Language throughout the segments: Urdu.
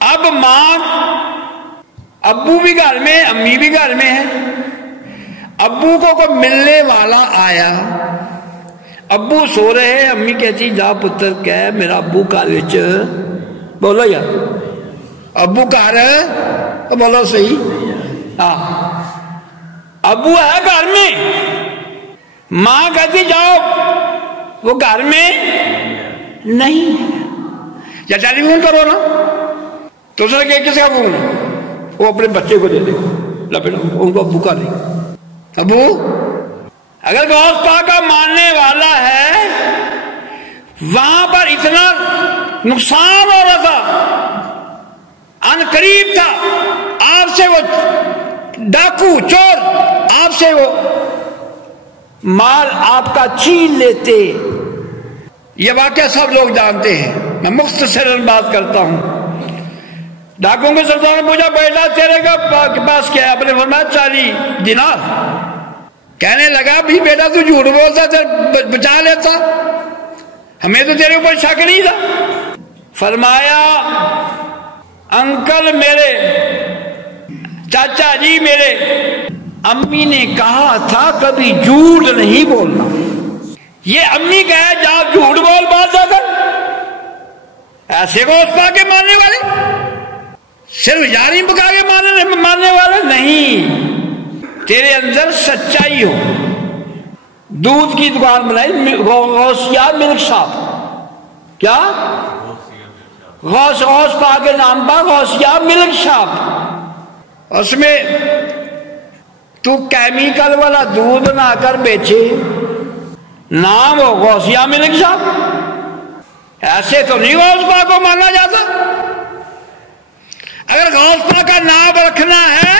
اب ماں ابو بھی گھر میں امی بھی گھر میں ہے. ابو کو کوئی ملنے والا آیا, ابو سو رہے ہیں, امی کہتی جا پتر کہہ میرا ابو گھر وچ, بولو یار ابو گھر, بولو صحیح, ہاں ابو ہے گھر میں. ماں کہتی جاؤ وہ گھر میں نہیں, یا ٹیلی فون کرو نا. تو اس نے کہا کس کا فون ہے؟ وہ اپنے بچے کو دے دے, لپیٹو ان کو ابو کا نہیں. ابو اگر غوث پاک کا ماننے والا ہے, وہاں پر اتنا نقصان ہو رہا تھا, ان قریب تھا, آپ سے وہ ڈاکو چور آپ سے وہ مال آپ کا چھین لیتے. یہ واقعہ سب لوگ جانتے ہیں, میں مختصراً بات کرتا ہوں. ڈاکوں کے سردار نے پوچھا بیٹا تیرے کے پاس کیا ہے؟ آپ نے فرمایا 40 دینار. کہنے لگا بھی بیٹا تو جھوٹ بولتا تھا بچا لیتا, ہمیں تو تیرے اوپر شک نہیں تھا. فرمایا انکل میرے, چاچا جی میرے, امی نے کہا تھا کبھی جھوٹ نہیں بولنا. یہ امی کہے جا جھوٹ بول بات جا کر, ایسے کو اس پا کے ماننے والے, صرف یاری پکا کے ماننے والے نہیں. تیرے اندر سچائی ہو. دودھ کی دکان بنائی غوثیہ ملک شاپ, کیا غوث پاک کے نام پر غوثیہ ملک شاپ. اس میں تو کیمیکل والا دودھ بنا کر بیچے, نام ہو غوثیہ ملک شاپ. ایسے تو نہیں غوث پاک کو مانا جاتا. اگر غوث پاک کا نام رکھنا ہے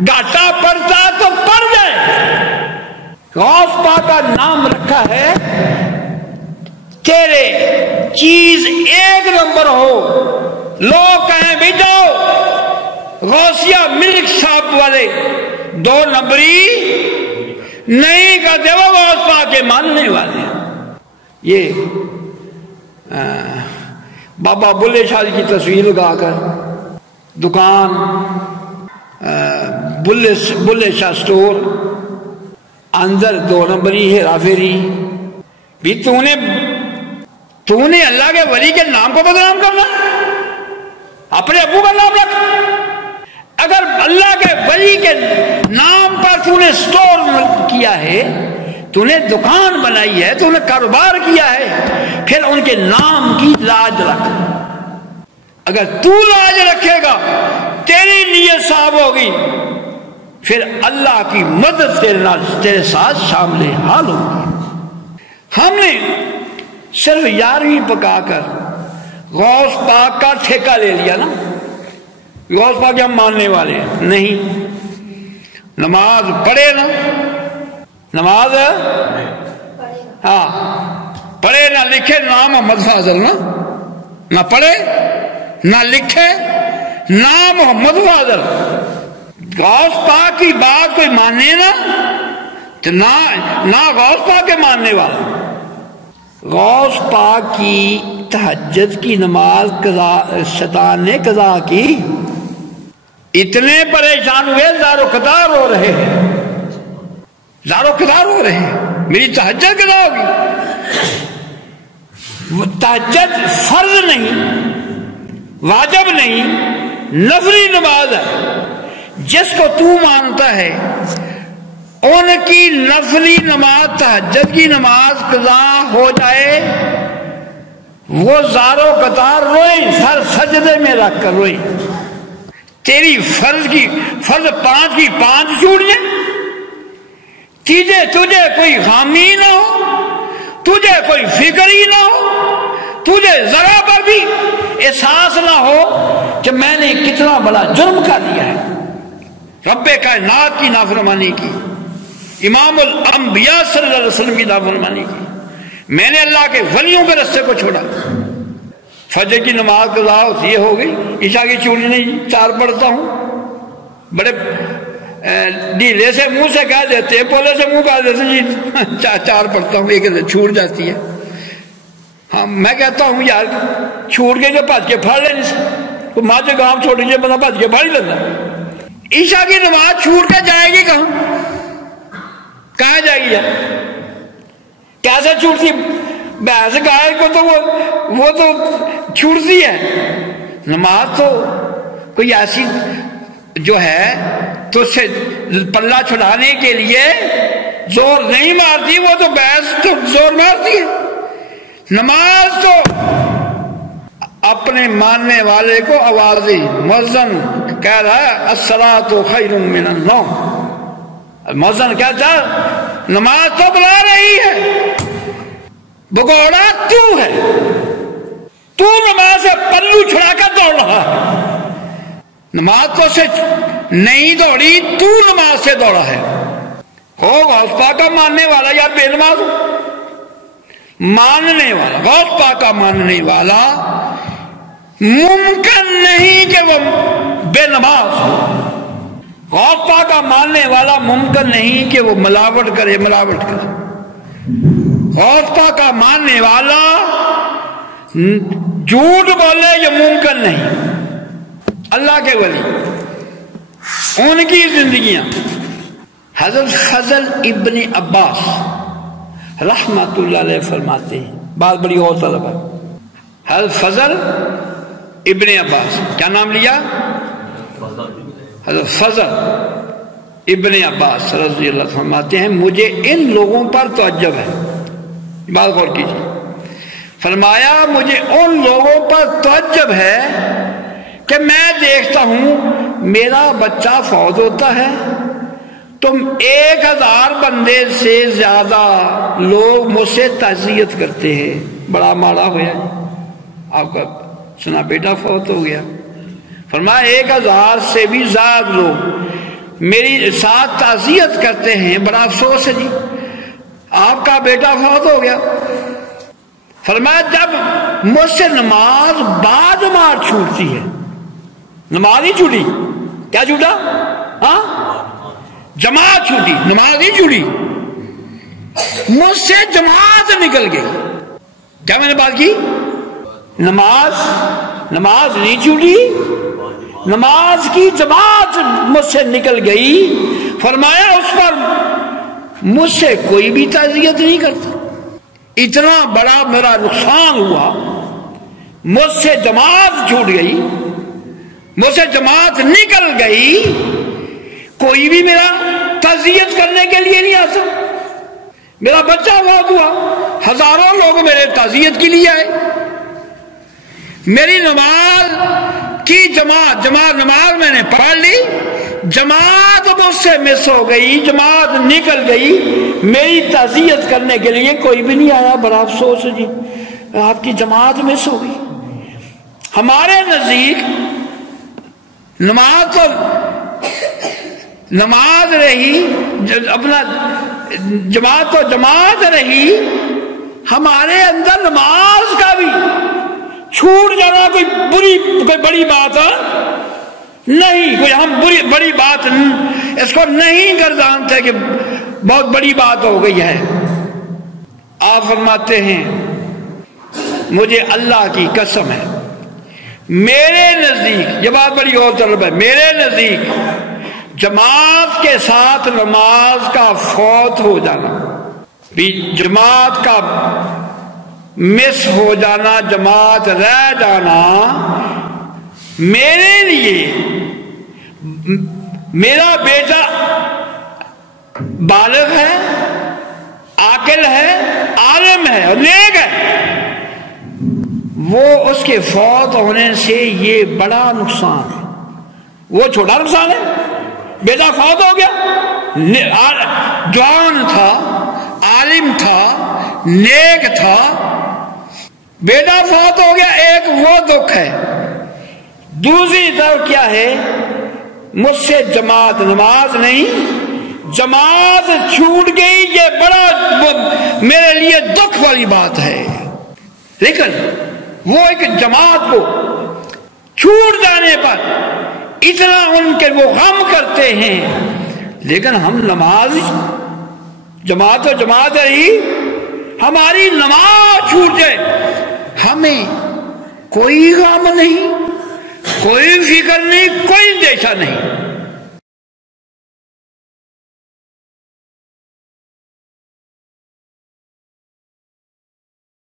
گھاٹا پڑتا تو پڑ جائے. غوث پاک کا نام رکھا ہے, تیرے چیز ایک نمبر ہو, لوگ کہیں بھی جاؤ غوثیہ ملک شاپ والے 2 نمبری نہیں کرتے, وہ غوث پاک کے ماننے والے. یہ بابا بلے شاہ کی تصویر لگا کر دکان بلے شاہ سٹور, اندر 2 نمبری ہیرا پھیری. بھی تو نے اللہ کے ولی کے نام کو بدنام کرنا, اپنے ابو کا نام رکھ. اگر اللہ کے ولی کے نام پر تو نے سٹور کیا ہے, تو نے دکان بنائی ہے, تو نے کاروبار کیا ہے, پھر ان کے نام کی لاج رکھ. اگر تو لاج رکھے گا تیری نیت صاف ہوگی, پھر اللہ کی مدد تیرے ساتھ شامل حال ہوگی. ہم نے صرف یارویں پکا کر غوث پاک کا ٹھیکہ لے لیا نا, غوث پاک ہم ماننے والے ہیں نہیں. نماز پڑھے نا, نماز ہاں پڑھے نہ لکھے نام محمد فاضل, نہ پڑھے نہ لکھے نام محمد فاضل. غوث پاک کی بات کوئی مانے نا تو نہ غوث پاک کے ماننے والا. غوث پاک کی تہجد کی نماز شیطان نے قضا کی, اتنے پریشان ہوئے, زارو قطار ہو رہے ہیں, زارو قطار ہو رہے ہیں, میری تہجد قضا ہوگی. تہجد فرض نہیں, واجب نہیں, نفلی نماز ہے. جس کو تو مانتا ہے ان کی نفلی نماز تہجد کی نماز قضا ہو جائے, وہ زارو قطار روئیں, سر سجدے میں رکھ کر روئیں. تیری فرض 5 کی 5 چھوٹ جائیں, تجھے کوئی غامی نہ ہو, تجھے کوئی فکر ہی نہ ہو, تجھے ذرا پر بھی احساس نہ ہو کہ میں نے کتنا بڑا جرم کر دیا ہے, رب کائنات کی نافرمانی کی, امام الانبیاء صلی اللہ علیہ وسلم کی نافرمانی کی, میں نے اللہ کے ولیوں کے رستے کو چھوڑا. فجر کی نماز قضا ہوتی ہے, ہو گئی. عشاء کی چھوٹی نہیں, 4 پڑھتا ہوں. بڑے ڈھیلے سے منہ سے کہہ دیتے, پولے سے منہ کہہ دیتے جی 4 پڑھتا ہوں, ایک چھوٹ جاتی ہے. ہاں میں کہتا ہوں یار چھوٹ کے جو پھٹ کے پڑھ لیں, تو ماں جو گام چھوڑ دیجیے بندہ بچ کے باہر لینا. عشاء کی نماز چھوٹ کے جائے گی کہاں جائے گی؟ کیسے چھوٹتی؟ بھینس گائے کو تو وہ تو چھوٹتی ہے. نماز تو کوئی ایسی جو ہے تو اس سے پلہ چھڑانے کے لیے زور نہیں مارتی، وہ تو بھینس تو زور مارتی ہے. نماز تو اپنے ماننے والے کو آواز دی. مؤذن کہہ رہا ہے الصلاۃ خیر من النوم. مؤذن کہتا ہے نماز تو بلا رہی ہے، بگوڑا تو ہے، تو نماز سے پلو چھڑا کر دوڑ رہا ہے. نماز تو سے نہیں دوڑی، تو نماز سے دوڑا ہے. غوث پاک کا ماننے والا یا بے نماز ماننے والا، غوث پاک کا ماننے والا ممکن نہیں کہ وہ بے نماز ہو. غوث پاک کا ماننے والا ممکن نہیں کہ وہ ملاوٹ کرے. غوث پاک کا ماننے والا جھوٹ بولے یہ ممکن نہیں. اللہ کے ولی ان کی زندگیاں. حضرت فضل ابن عباس رحمت اللہ علیہ فرماتے ہیں، بات بڑی اور طلب ہے. حضرت فضل ابن عباس، کیا نام لیا؟ حضرت فضل ابن عباس رضی اللہ عنہ فرماتے ہیں مجھے ان لوگوں پر تعجب ہے. بات غور کیجیے. فرمایا مجھے ان لوگوں پر تعجب ہے کہ میں دیکھتا ہوں میرا بچہ فوت ہوتا ہے، تم 1000 بندے سے زیادہ لوگ مجھ سے تعزیت کرتے ہیں. بڑا ماڑا ہوا آپ کا سنا بیٹا فوت ہو گیا. فرمایا 1000 سے بھی زیادہ لوگ میری ساتھ تعزیت کرتے ہیں. بڑا افسوس ہے جی آپ کا بیٹا فوت ہو گیا. فرمایا جب مجھ سے نماز بعد نماز چھوٹتی ہے، نماز ہی چھوٹی، کیا چھوٹا؟ ہاں جماعت چھوٹی، نماز ہی چھوٹی. مجھ سے جماعت نکل گئی. کیا میں نے بات کی؟ نماز نہیں چھوٹی، نماز کی جماعت مجھ سے نکل گئی. فرمایا اس پر مجھ سے کوئی بھی تعزیت نہیں کرتا. اتنا بڑا میرا نقصان ہوا، مجھ سے جماعت چھوٹ گئی، مجھ سے جماعت نکل گئی، کوئی بھی میرا تعزیت کرنے کے لیے نہیں آتا. میرا بچہ فوت ہوا، ہزاروں لوگ میرے تعزیت کے لیے آئے. میری نماز کی جماعت نماز میں نے پڑھ لی، جماعت مجھ سے مس ہو گئی، جماعت نکل گئی، میری تعزیت کرنے کے لیے کوئی بھی نہیں آیا. بڑا افسوس ہے جی آپ کی جماعت مس ہو گئی. ہمارے نزدیک نماز رہی، اپنا جماعت تو جماعت رہی، ہمارے اندر نماز کا بھی چھوٹ جانا کوئی بڑی بات نہیں. کوئی ہم بڑی بات اس کو نہیں گردانتے کہ بہت بڑی بات ہو گئی ہے. آپ فرماتے ہیں مجھے اللہ کی قسم ہے میرے نزدیک، یہ بات بڑی اور طلب ہے، میرے نزدیک جماعت کے ساتھ نماز کا فوت ہو جانا، جماعت کا مس ہو جانا، جماعت رہ جانا، میرے لیے میرا بیٹا بالغ ہے، عاقل ہے، عالم ہے اور نیک ہے، وہ اس کے فوت ہونے سے یہ بڑا نقصان ہے. وہ چھوٹا نقصان ہے، بیٹا فوت ہو گیا، جوان تھا، عالم تھا، نیک تھا، بیٹا فوت ہو گیا، ایک وہ دکھ ہے. دوسری طرف کیا ہے، مجھ سے جماعت، نماز نہیں، جماعت چھوٹ گئی، یہ بڑا میرے لیے دکھ والی بات ہے. لیکن وہ ایک جماعت کو چھوٹ جانے پر اتنا ان کے وہ غم کرتے ہیں، لیکن ہم نماز جماعت و جماعت رہی، ہماری نماز چھوٹ جائے ہمیں کوئی غم نہیں، کوئی فکر نہیں، کوئی اندیشہ نہیں۔